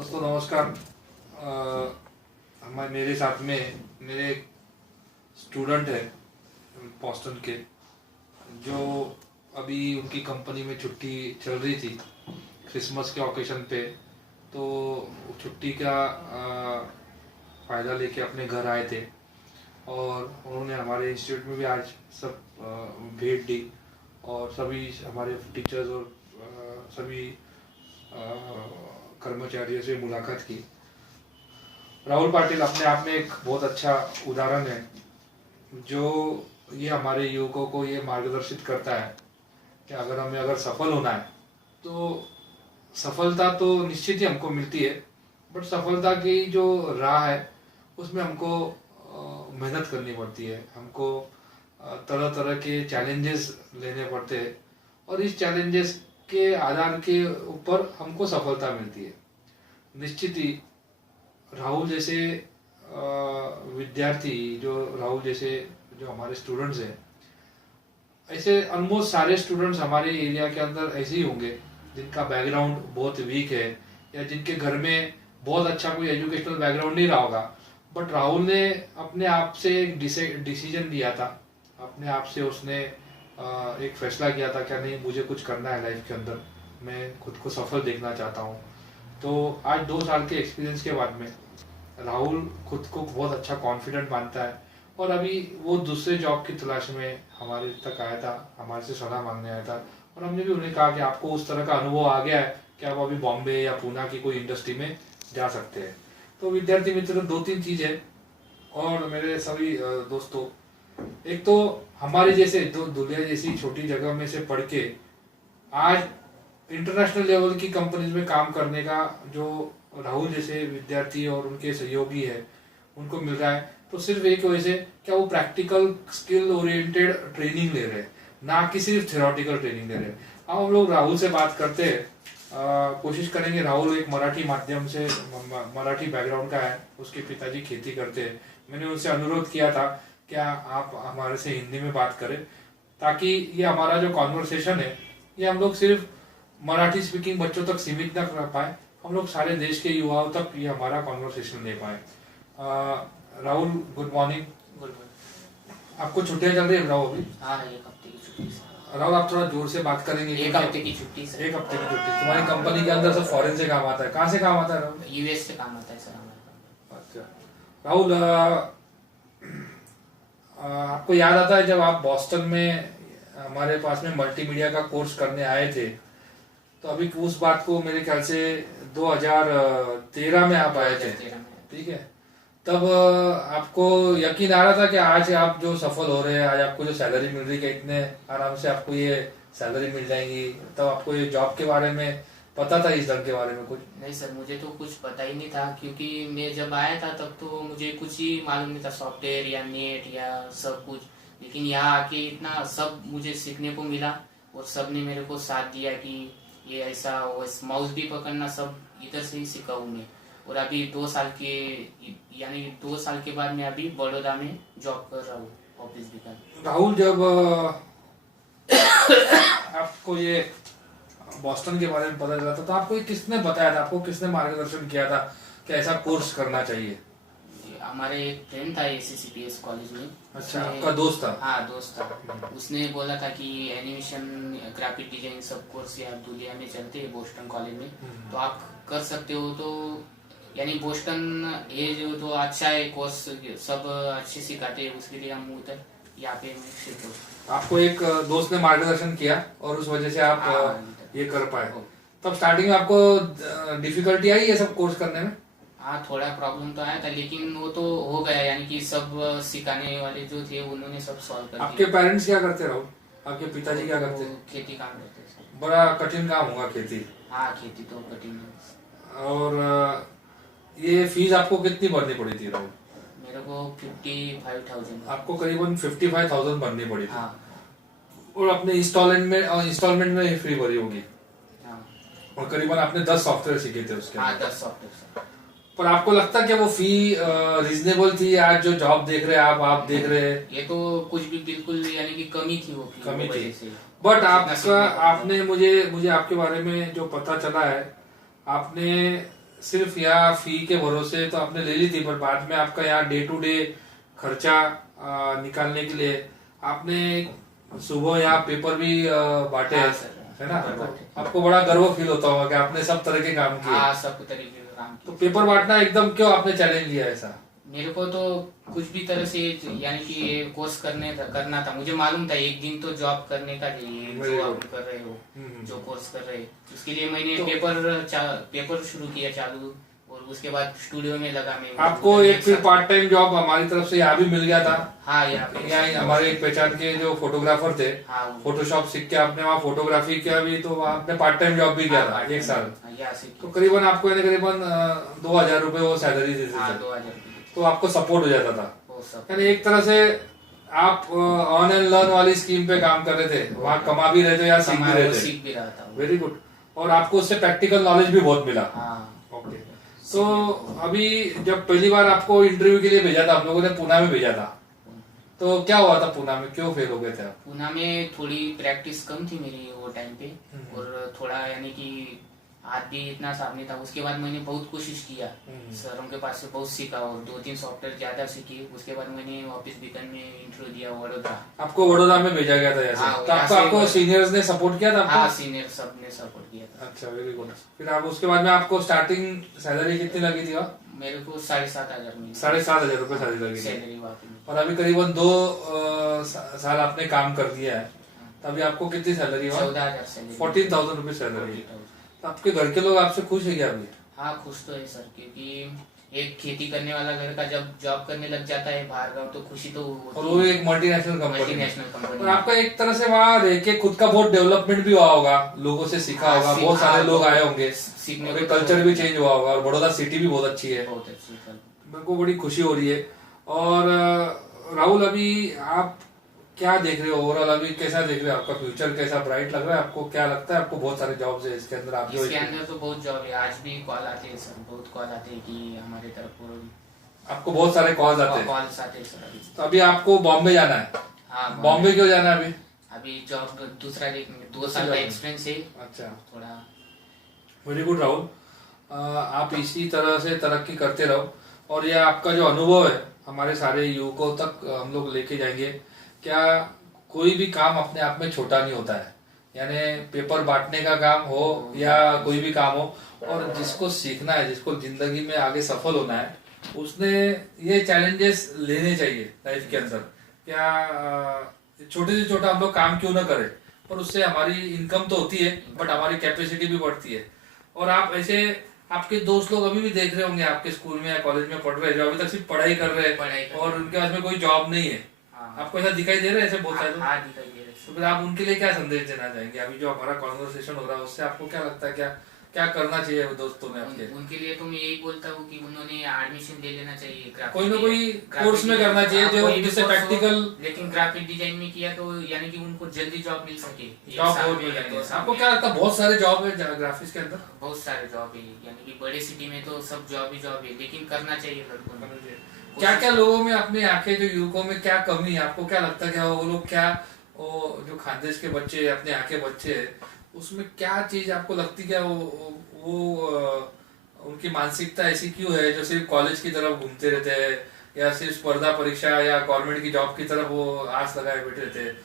दोस्तों नमस्कार। हमारे मेरे साथ में मेरे स्टूडेंट है बॉस्टन के, जो अभी उनकी कंपनी में छुट्टी चल रही थी क्रिसमस के ओकेशन पे। तो छुट्टी का फ़ायदा लेके अपने घर आए थे और उन्होंने हमारे इंस्टीट्यूट में भी आज सब भेंट दी और सभी हमारे टीचर्स और सभी कर्मचारियों से मुलाकात की। राहुल पाटिल अपने आप में एक बहुत अच्छा उदाहरण है, जो ये हमारे युवकों को ये मार्गदर्शित करता है कि अगर सफल होना है तो सफलता तो निश्चित ही हमको मिलती है, बट सफलता की जो राह है उसमें हमको मेहनत करनी पड़ती है। हमको तरह तरह के चैलेंजेस लेने पड़ते हैं और इस चैलेंजेस के आधार के ऊपर हमको सफलता मिलती है। निश्चित ही राहुल जैसे विद्यार्थी, राहुल जैसे जो हमारे स्टूडेंट्स हैं, ऐसे ऑलमोस्ट सारे स्टूडेंट्स हमारे एरिया के अंदर ऐसे ही होंगे जिनका बैकग्राउंड बहुत वीक है या जिनके घर में बहुत अच्छा कोई एजुकेशनल बैकग्राउंड नहीं रहा होगा। बट राहुल ने अपने आप से एक डिसीजन लिया था, अपने आप से उसने एक फैसला किया था क्या नहीं, मुझे कुछ करना है लाइफ के अंदर, मैं खुद को सफल देखना चाहता हूँ। तो आज 2 साल के एक्सपीरियंस के बाद में राहुल खुद को बहुत अच्छा कॉन्फिडेंट मानता है और अभी वो दूसरे जॉब की तलाश में हमारे तक आया था, हमारे से सलाह मांगने आया था और हमने भी उन्हें कहा कि आपको उस तरह का अनुभव आ गया है कि आप अभी बॉम्बे या पूना की कोई इंडस्ट्री में जा सकते हैं। तो विद्यार्थी मित्र 2-3 चीज़ है और मेरे सभी दोस्तों, एक तो हमारे जैसे दुनिया जैसी छोटी जगह में से पढ़ के आज इंटरनेशनल लेवल की कंपनीज में काम करने का जो राहुल जैसे विद्यार्थी और उनके सहयोगी है उनको मिल रहा है, तो सिर्फ एक वजह से क्या वो प्रैक्टिकल स्किल ओरिएंटेड ट्रेनिंग ले रहे हैं, ना कि सिर्फ थ्योरेटिकल ट्रेनिंग ले रहे हैं। अब हम लोग राहुल से बात करते हैं, कोशिश करेंगे। राहुल एक मराठी माध्यम से मराठी बैकग्राउंड का है, उसके पिताजी खेती करते हैं। मैंने उनसे अनुरोध किया था क्या आप हमारे से हिंदी में बात करें, ताकि ये हमारा जो कॉन्वर्सेशन है ये हम लोग सिर्फ मराठी स्पीकिंग बच्चों तक सीमित न कर पाए, हम लोग सारे देश के युवाओं तक ये हमारा कॉन्वर्सेशन ले पाए। Rahul good morning. Good morning. आपको छुट्टियां चल रही है राहुल अभी? हाँ, 1 हफ्ते की छुट्टी से। राहुल आप थोड़ा जोर से बात करेंगे? 1 हफ्ते की छुट्टी से। 1 हफ्ते की छुट्टी। तुम्हारी कंपनी के अंदर सब फॉरेन से काम आता है, कहाँ से काम आता है राहुल? यूएस से काम आता है सर हमारे। अच्छा राहुल, आपको याद आता है जब आप बॉस्टन में हमारे पास में मल्टीमीडिया का कोर्स करने आए थे, तो अभी उस बात को मेरे ख्याल से 2013 में आप आए थे, ठीक है? तब आपको यकीन आ रहा था कि आज आप जो सफल हो रहे हैं, आज आपको जो सैलरी मिल रही है, इतने आराम से आपको ये सैलरी मिल जाएंगी, तब आपको ये जॉब के बारे में पता था, इस दर के बारे में कुछ? नहीं सर, मुझे तो कुछ पता ही नहीं था, क्योंकि मैं जब आया था तब तो मुझे कुछ ही मालूम नहीं था, सॉफ्टवेयर या नेट या सब कुछ। लेकिन यहाँ आके इतना सब मुझे सीखने को मिला और सब ने मेरे को साथ दिया कि ये ऐसा माउस भी पकड़ना सब इधर से ही सीखा हूँ मैं। और अभी 2 साल के यानी 2 साल के बाद मैं अभी बड़ौदा में जॉब कर रहा हूँ, ऑफिस भी कर। राहुल, जब आपको ये बॉस्टन के बारे में पता चला था तो आपको ये किसने बताया था, आपको किसने मार्गदर्शन किया था कि ऐसा कोर्स करना चाहिए? हमारे एक फ्रेंड था ACCPS कॉलेज में। अच्छा, आपका दोस्त था? हाँ, दोस्त था। उसने बोला था कि एनिमेशन, ग्राफिक डिजाइन सब कोर्स यहाँ दुनिया में चलते हैं बोस्टन कॉलेज में, तो आप कर सकते हो। तो यानी बोस्टन ये जो तो अच्छा है कोर्स, सब अच्छे सिखाते हैं, उसके लिए हम उधर यहाँ पे शिफ्ट हो। आपको एक दोस्त ने मार्गदर्शन किया और उस वजह से आप ये कर पाए। तब स्टार्टिंग में आपको डिफिकल्टी आई ये सब कोर्स करने में? हाँ, थोड़ा प्रॉब्लम तो आया था, लेकिन वो तो हो गया। यानी कि सब सिखाने वाले जो थे उन्होंने सब सॉल्व कर दिया। आपके पेरेंट्स क्या करते राहुल? आपके पिताजी क्या करते? खेती काम करते हैं। बड़ा कठिन काम होगा खेती। हाँ, खेती तो कठिन है। और ये फीस आपको कितनी भरनी पड़ी थी राहुल? मेरे को 55,000। आपको करीबन 55,000 भरनी पड़ी थी। हाँ। और अपने इंस्टॉलमेंट में फ्री भरी होगी। हाँ। और करीबन आपने 10 सॉफ्टवेयर सीखे थे उसके। हाँ, 10 सॉफ्टवेयर। पर आपको लगता है कि वो फी रीजनेबल थी? आज जो जॉब देख रहे हैं आप देख रहे हैं, ये तो कुछ भी बिल्कुल यानी कि कमी थी, वो कमी थी। से। बट आपने मुझे आपके बारे में जो पता चला है, आपने सिर्फ यहाँ फी के भरोसे तो आपने ले ली थी, पर बाद में आपका यहाँ डे टू डे खर्चा निकालने के लिए आपने सुबह यहाँ पेपर भी बांटे हाँ हैं, सर, है ना? पेपर तो बांटे। आपको बड़ा गर्व फील होता होगा कि आपने सब तरह के काम किए। हाँ, सब तरीके का काम तो किया। पेपर बांटना एकदम क्यों आपने चैलेंज लिया ऐसा? मेरे को तो कुछ भी तरह से यानी कि ये कोर्स करना था। मुझे मालूम था एक दिन तो जॉब करने का चाहिए, Very जो आप good. कर रहे हो, हम्म। जो कोर्स कर रहे हो। उसके लिए मैंने तो- पेपर शुरू किया चालू, और उसके बाद स्टूडियो में लगा मैं। आपको एक फिर पार्ट टाइम जॉब हमारी तरफ से यहाँ भी मिल गया था। हाँ, यहाँ पे यहाँ हमारे एक पहचान के जो फोटोग्राफर थे, हाँ, वो- फोटोशॉप सीख के आपने वहाँ फोटोग्राफी किया भी, तो आपने पार्ट टाइम जॉब भी किया हाँ, था part 1 time, साल। हाँ, यहाँ से तो किया। करीबन आपको यानी करीबन 2,000 रुपए वो सैलरी देते हाँ, थे, 2000 रुपये, तो आपको सपोर्ट हो जाता था। वो सब। यानी एक तरह से आप अर्न एंड लर्न वाली स्कीम पे काम कर रहे थे, वहाँ कमा भी रहे थे या सीख भी रहे थे। सीख भी रहा था वो। Very good. और आपको उससे प्रैक्टिकल नॉलेज भी बहुत मिला। हाँ, ओके। तो अभी जब पहली बार आपको इंटरव्यू के लिए भेजा था, हम लोगों ने पुणे में भेजा था, तो क्या हुआ था पुणे में, क्यों फेल हो गए थे आप? पूना में थोड़ी प्रैक्टिस कम थी मेरी वो टाइम पे, हम्म। और थोड़ा यानी कि हाथ भी इतना साफ नहीं था। उसके बाद मैंने बहुत कोशिश किया, हम्म। सरों के पास से बहुत सीखा, और 2-3 सॉफ्टवेयर ज्यादा सीखी। उसके बाद मैंने वापस बीकन में इंटरव्यू दिया, वडोदरा। आपको वडोदरा में भेजा गया था ऐसे? हाँ, तो यहाँ से आपको वडोदरा। सीनियर्स ने सपोर्ट किया था हाँ, आपको? सीनियर सब ने सपोर्ट किया था। अच्छा, वेरी गुड। फिर आप उसके बाद में आपको स्टार्टिंग सैलरी कितनी लगी थी वहाँ? मेरे को 7,500 मिली 7,500 रुपए सैलरी लगी थी। सैलरी वहाँ पे। और अभी करीबन 2 साल आपने काम कर दिया है, तो अभी आपको कितनी सैलरी है? 14,000 सैलरी। 14,000 रुपए सैलरी। 14,000। तो आपके घर के लोग आपसे खुश है क्या अभी? हाँ, खुश तो है सर, क्योंकि एक खेती करने वाला घर का जब जॉब करने लग जाता है बाहर गाँव, तो खुशी तो और वो एक मल्टीनेशनल कंपनी। मल्टीनेशनल और कंपनी। आपका एक तरह से वहाँ रह के खुद का बहुत डेवलपमेंट भी हुआ होगा, लोगों से सीखा हाँ, होगा, बहुत सारे लोग आए होंगे, सीखने और को तो कल्चर भी चेंज हुआ होगा, और बड़ौदा सिटी भी बहुत अच्छी है। बहुत अच्छी सर। मेरे को बड़ी खुशी हो रही है। और राहुल, अभी आप क्या देख रहे हो ओवरऑल, अभी कैसा देख रहे हो, आपका फ्यूचर कैसा ब्राइट लग रहा है आपको? क्या लगता है आपको बहुत सारे जॉब्स है इसके अंदर? आप जो इसके अंदर तो बहुत जॉब है, आज भी कॉल आते हैं सर, बहुत कॉल आते हैं कि हमारे तरफ आपको बहुत सारे कॉल्स आते हैं? कॉल्स आते हैं सर अभी। तो अभी आपको बॉम्बे जाना है? हाँ, बॉम्बे क्यों जाना है अभी? अभी जॉब दूसरा देखेंगे, 2 दूसरा साल का job। एक्सपीरियंस है अच्छा, थोड़ा। Very good Rahul. आप इसी तरह से तरक्की करते रहो, और ये आपका जो अनुभव है हमारे सारे युवकों तक हम लोग लेके जाएंगे। क्या कोई भी काम अपने आप में छोटा नहीं होता है, यानी पेपर बांटने का काम हो या कोई भी काम हो, और जिसको सीखना है, जिसको जिंदगी में आगे सफल होना है, उसने ये चैलेंजेस लेने चाहिए लाइफ के अंदर। क्या छोटे से छोटा हम लोग काम क्यों ना करें, पर उससे हमारी इनकम तो होती है, बट हमारी कैपेसिटी भी बढ़ती है। और आप ऐसे, आपके दोस्त लोग अभी भी देख रहे होंगे आपके स्कूल में या कॉलेज में पढ़ रहे हैं, जो अभी तक सिर्फ पढ़ाई कर रहे पढ़ाई हैं कर और उनके पास में कोई जॉब नहीं है। हाँ, आपको ऐसा दिखाई दे रहा है ऐसे बहुत सारे लोग? हाँ, दिखाई दे रहा है। तो फिर आप उनके लिए क्या संदेश देना चाहेंगे? अभी जो हमारा कॉन्वर्सेशन हो रहा है उससे आपको क्या लगता है, क्या क्या करना चाहिए दोस्तों में आपके? उनके लिए तो मैं यही बोलता हूँ कि उन्होंने एडमिशन ले लेना चाहिए कोई ना कोई कोर्स में करना चाहिए जो जिससे प्रैक्टिकल। लेकिन ग्राफिक डिजाइन में किया तो यानी कि उनको जल्दी जॉब मिल सके। जॉब बहुत मिल जाएंगे। आपको क्या लगता है, बहुत सारे जॉब है ग्राफिक्स के अंदर? बहुत सारे जॉब है, यानी कि बड़े सिटी में तो सब जॉब ही जॉब है, लेकिन करना चाहिए लड़कों को। क्या क्या लोगों में अपने आंखें, जो युवकों में क्या कमी है, आपको क्या लगता है क्या वो लोग, क्या वो जो खानदेश के बच्चे, अपने यहाँ के बच्चे हैं, उसमें क्या चीज आपको लगती क्या उनकी मानसिकता ऐसी क्यों है जो सिर्फ कॉलेज की तरफ घूमते रहते हैं, या सिर्फ स्पर्धा परीक्षा या गवर्नमेंट की जॉब की तरफ वो आस लगाए बैठे रहते हैं?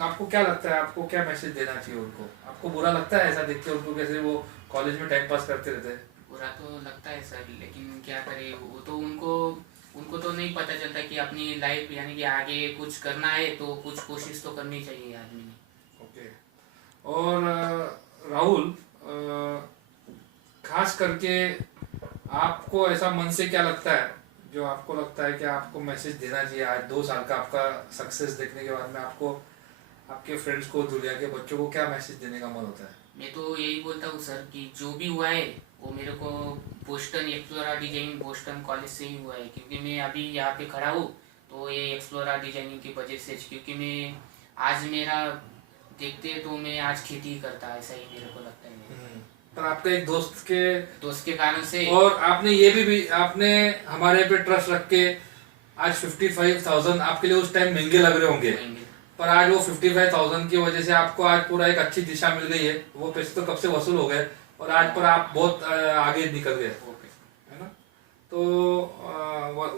आपको क्या लगता है, आपको क्या मैसेज देना चाहिए उनको? आपको बुरा लगता है ऐसा देख के उनको, कैसे वो कॉलेज में टाइम पास करते रहते हैं? बुरा तो लगता है सर, लेकिन क्या करे, वो तो उनको तो नहीं पता चलता कि अपनी लाइफ यानी कि आगे कुछ करना है तो कुछ कोशिश तो करनी चाहिए आदमी ने। ओके। और राहुल, खास करके आपको ऐसा मन से क्या लगता है, जो आपको लगता है कि आपको मैसेज देना चाहिए आज 2 साल का आपका सक्सेस देखने के बाद में, आपको आपके फ्रेंड्स को, दुनिया के बच्चों को क्या मैसेज देने का मन होता है? मैं तो यही बोलता हूँ सर कि जो भी हुआ है वो मेरे को Boston explorer designing Boston college से ही हुआ है, क्योंकि मैं अभी यहाँ पे खड़ा हूँ तो ये एक्सप्लोरा डिजाइनिंग की वजह से, क्योंकि मैं आज मेरा देखते तो मैं आज खेती ही करता, ऐसा ही मेरे को लगता है। पर आपके एक दोस्त के कारण से, और आपने ये भी आपने हमारे पे ट्रस्ट रख के आज 55,000 आपके लिए उस टाइम महंगे लग रहे होंगे, पर आज वो 55,000 की वजह से आपको आज पूरा एक अच्छी दिशा मिल गई है। वो पैसे तो कब से वसूल हो गए, और आज पर आप बहुत आगे निकल गए, ओके है ना। तो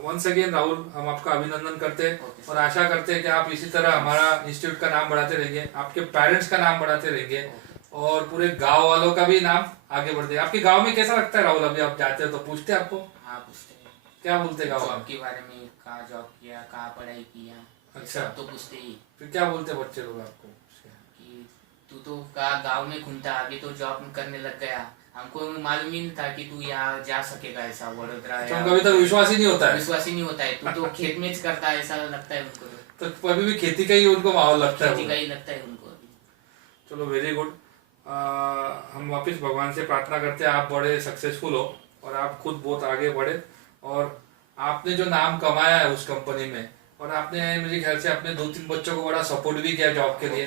वंस अगेन राहुल, हम आपका अभिनंदन करते हैं ओके और आशा करते हैं कि आप इसी तरह हमारा इंस्टीट्यूट का नाम बढ़ाते रहेंगे, आपके पेरेंट्स का नाम बढ़ाते रहेंगे और पूरे गांव वालों का भी नाम आगे बढ़ते। आपके गांव में कैसा लगता है राहुल? अभी आप जाते हो तो पूछते हैं आपको? हाँ पूछते हैं, क्या बोलते हैं गाँव जॉब में? के बारे में, कहाँ जॉब किया, कहाँ पढ़ाई किया, ये अच्छा। सब तो पूछते ही फिर क्या बोलते हैं बच्चे लोग आपको? कि तू तो कहा गांव में घूमता, अभी तो जॉब करने लग गया, हमको मालूम ही नहीं था कि तू यहाँ जा सकेगा, ऐसा वडोदरा तो या उनको अभी तक विश्वास ही नहीं होता है, विश्वास ही नहीं होता है, तू तो खेत में करता है, ऐसा लगता है उनको, तो अभी भी खेती का ही उनको माहौल लगता है। खेती का ही लगता है उनको अभी। चलो वेरी गुड। हम वापस भगवान से प्रार्थना करते हैं आप बड़े सक्सेसफुल हो और आप खुद बहुत आगे बढ़े, और आपने जो नाम कमाया है उस कंपनी में, और आपने मेरे ख्याल से अपने 2-3 बच्चों को बड़ा सपोर्ट भी किया जॉब के लिए,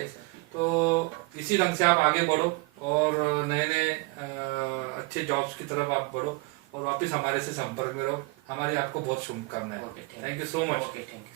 तो इसी ढंग से आप आगे बढ़ो और नए नए अच्छे जॉब्स की तरफ आप बढ़ो और वापस हमारे से संपर्क में रहो। हमारी आपको बहुत शुभकामनाएं। Okay, thank you so much. Okay, thank you.